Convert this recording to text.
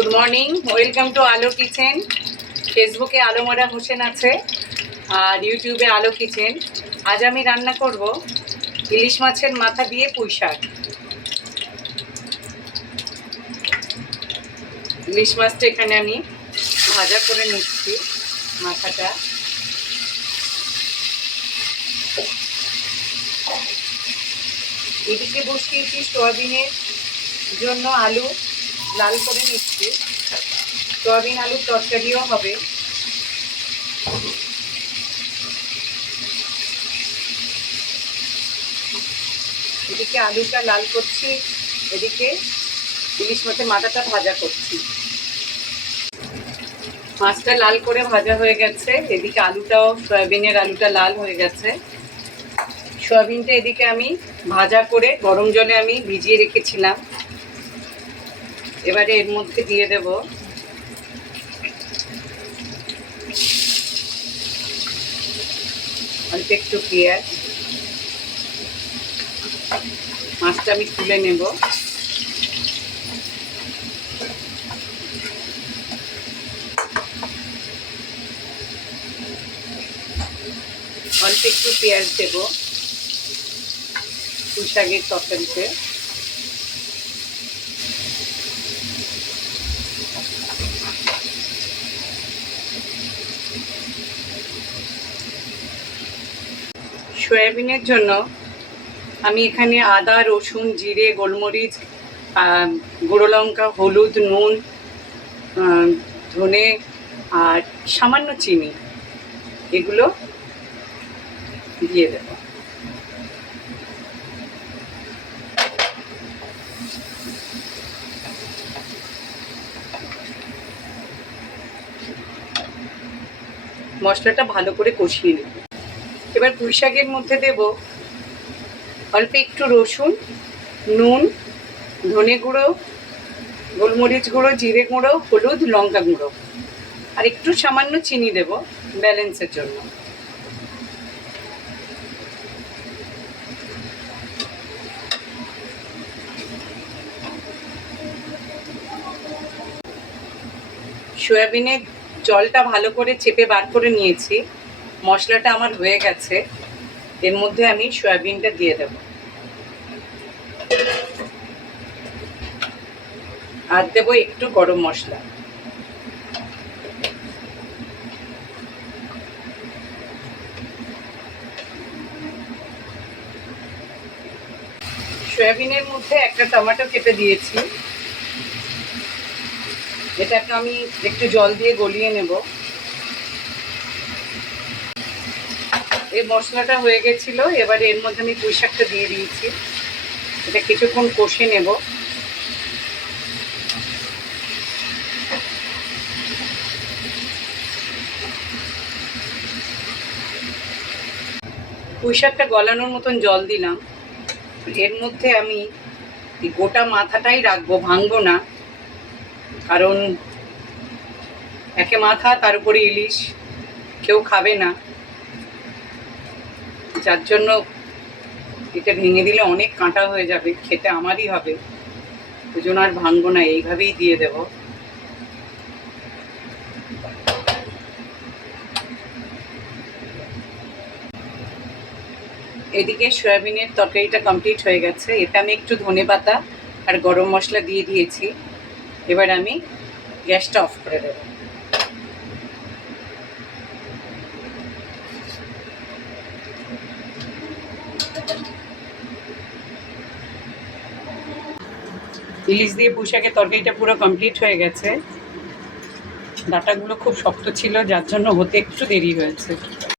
Good morning, welcome to আলো kitchen. ফেসবুকে আলোমরা হোসেন আছে আর ইউটিউবে আলো কিচেন। আজ আমি রান্না করব ইলিশ মাছের মাথা দিয়ে পুঁই শাক। ইলিশ মাছটা এখানে আমি ভাজা করে নিচ্ছি। মাথাটা এদিকে বসিয়েছি সয়াবিনের জন্য আলু লাল করে নিচ্ছি। সয়াবিন আলুর তরকারিও হবে। এদিকে আলুটা লাল করছি, এদিকে ইলিশ মাছের মাথাটা ভাজা করছি। মাছটা লাল করে ভাজা হয়ে গেছে, এদিকে আলুটাও সয়াবিনের আলুটা লাল হয়ে গেছে। সয়াবিনটা এদিকে আমি ভাজা করে গরম জলে আমি ভিজিয়ে রেখেছিলাম। এবারে এর মধ্যে দিয়ে দেব অল্প একটু পেঁয়াজ। মাছটা আমি তুলে নেব। অল্প একটু পেঁয়াজ দেব পুঁই শাকের তরকারিতে। সয়াবিনের জন্য আমি এখানে আদা, রসুন, জিরে, গোলমরিচ, গুঁড়ো লঙ্কা, হলুদ, নুন, ধনে আর সামান্য চিনি এগুলো দিয়ে দেব। মশলাটা ভালো করে কষিয়ে নেব। এবার পুঁই শাকের মধ্যে দেব অল্প একটু রসুন, নুন, ধনে গুঁড়ো, গোলমরিচ গুঁড়ো, জিরে গুঁড়ো, হলুদ, লঙ্কা গুঁড়ো আর একটু সামান্য চিনি দেব ব্যালেন্সের জন্য। সয়াবিনের জলটা ভালো করে চেপে বার করে নিয়েছি। মশলাটা আমার হয়ে গেছে, এর মধ্যে আমি সয়াবিনটা দিয়ে দেব আর দেবো একটু গরম মশলা। সয়াবিনের মধ্যে একটা টমেটো কেটে দিয়েছি, এটাকে আমি একটু জল দিয়ে গলিয়ে নেব। এই মশলাটা হয়ে গেছিল, এবারে এর মধ্যে আমি পুঁই শাকটা দিয়ে দিয়েছি। এটা কিছুক্ষণ কষে নেব। পুঁই শাকটা গলানোর মতন জল দিলাম। এর মধ্যে আমি গোটা মাথাটাই রাখবো, ভাঙবো না, কারণ একে মাথা তার উপরে ইলিশ, কেউ খাবে না, যার জন্য এটা ভেঙে দিলে অনেক কাঁটা হয়ে যাবে, খেতে আমারই হবে, ওই জন্য আর ভাঙবো না, এইভাবেই দিয়ে দেব। এদিকে সয়াবিনের তরকারিটা কমপ্লিট হয়ে গেছে। এটা আমি একটু ধনেপাতা আর গরম মশলা দিয়ে দিয়েছি। এবার আমি গ্যাসটা অফ করে দেব। ইলিশ দিয়ে পুঁই শাকের তরকারিটা পুরো কমপ্লিট হয়ে গেছে। ডাঁটাগুলো খুব শক্ত ছিল, যার জন্য হতে একটু দেরি হয়েছে।